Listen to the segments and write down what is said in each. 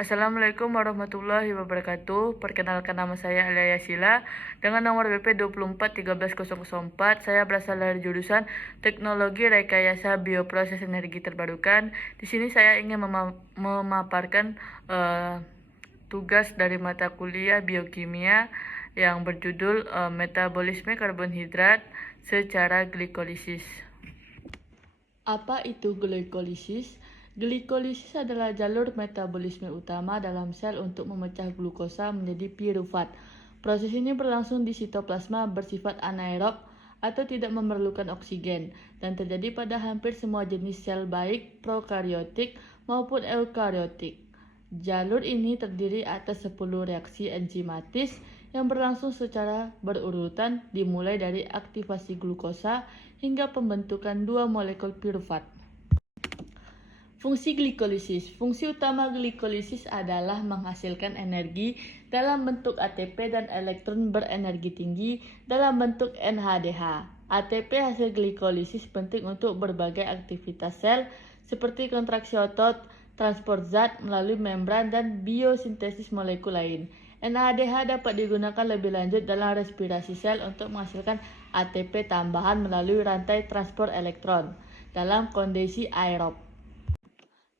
Assalamualaikum warahmatullahi wabarakatuh. Perkenalkan, nama saya Alia Yasila dengan nomor BP 24 Saya berasal dari jurusan Teknologi Rekayasa Bioproses Energi Terbarukan. Di sini saya ingin memaparkan tugas dari mata kuliah biokimia yang berjudul metabolisme karbohidrat secara glikolisis. Apa itu glikolisis? Glikolisis adalah jalur metabolisme utama dalam sel untuk memecah glukosa menjadi pirufat. Proses ini berlangsung di sitoplasma, bersifat anaerob atau tidak memerlukan oksigen, dan terjadi pada hampir semua jenis sel baik prokaryotik maupun eukaryotik. Jalur ini terdiri atas 10 reaksi enzimatis yang berlangsung secara berurutan, dimulai dari aktivasi glukosa hingga pembentukan 2 molekul pirufat. Fungsi glikolisis. Fungsi utama glikolisis adalah menghasilkan energi dalam bentuk ATP dan elektron berenergi tinggi dalam bentuk NADH. ATP hasil glikolisis penting untuk berbagai aktivitas sel seperti kontraksi otot, transport zat melalui membran, dan biosintesis molekul lain. NADH dapat digunakan lebih lanjut dalam respirasi sel untuk menghasilkan ATP tambahan melalui rantai transport elektron dalam kondisi aerob.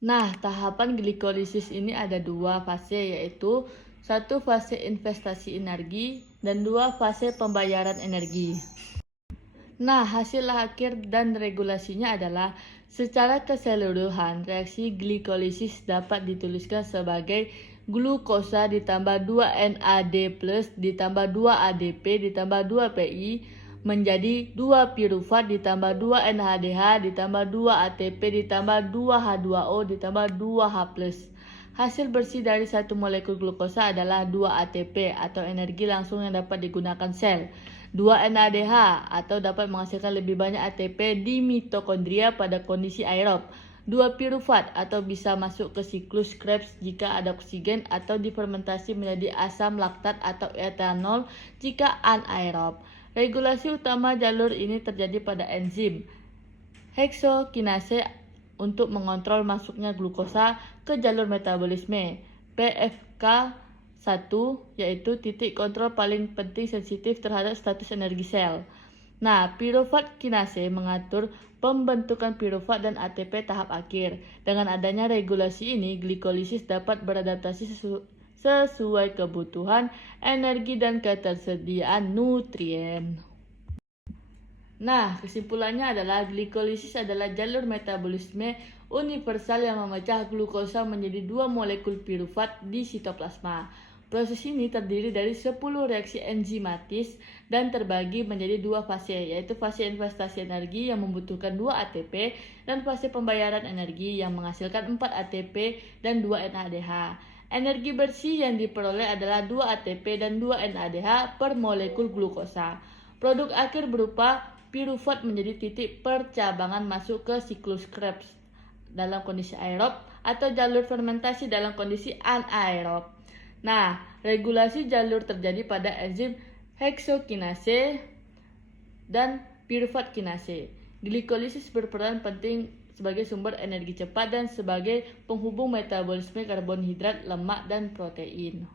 Nah, tahapan glikolisis ini ada 2 fase, yaitu 1 fase investasi energi dan 2 fase pembayaran energi. Nah, hasil akhir dan regulasinya adalah secara keseluruhan reaksi glikolisis dapat dituliskan sebagai glukosa ditambah 2 NAD+ ditambah 2 ADP ditambah 2 PI menjadi 2 pirufat ditambah 2 NADH ditambah 2 ATP ditambah 2 H2O ditambah 2 H+. Hasil bersih dari satu molekul glukosa adalah 2 ATP atau energi langsung yang dapat digunakan sel, 2 NADH atau dapat menghasilkan lebih banyak ATP di mitokondria pada kondisi aerob, 2 pirufat atau bisa masuk ke siklus Krebs jika ada oksigen atau difermentasi menjadi asam laktat atau etanol jika anaerob. Regulasi utama jalur ini terjadi pada enzim heksokinase untuk mengontrol masuknya glukosa ke jalur metabolisme. PFK1 yaitu titik kontrol paling penting sensitif terhadap status energi sel. Nah, pirufat kinase mengatur pembentukan pirufat dan ATP tahap akhir. Dengan adanya regulasi ini, glikolisis dapat beradaptasi sesuai kebutuhan energi dan ketersediaan nutrien. Nah, kesimpulannya adalah glikolisis adalah jalur metabolisme universal yang memecah glukosa menjadi 2 molekul pirufat di sitoplasma. Proses ini terdiri dari 10 reaksi enzimatis dan terbagi menjadi 2 fase, yaitu fase investasi energi yang membutuhkan 2 ATP dan fase pembayaran energi yang menghasilkan 4 ATP dan 2 NADH. Energi bersih yang diperoleh adalah 2 ATP dan 2 NADH per molekul glukosa. Produk akhir berupa pirufat menjadi titik percabangan masuk ke siklus Krebs dalam kondisi aerob atau jalur fermentasi dalam kondisi anaerob. Nah, regulasi jalur terjadi pada enzim heksokinase dan pirufat kinase. Glikolisis berperan penting sebagai sumber energi cepat dan sebagai penghubung metabolisme karbohidrat, lemak, dan protein.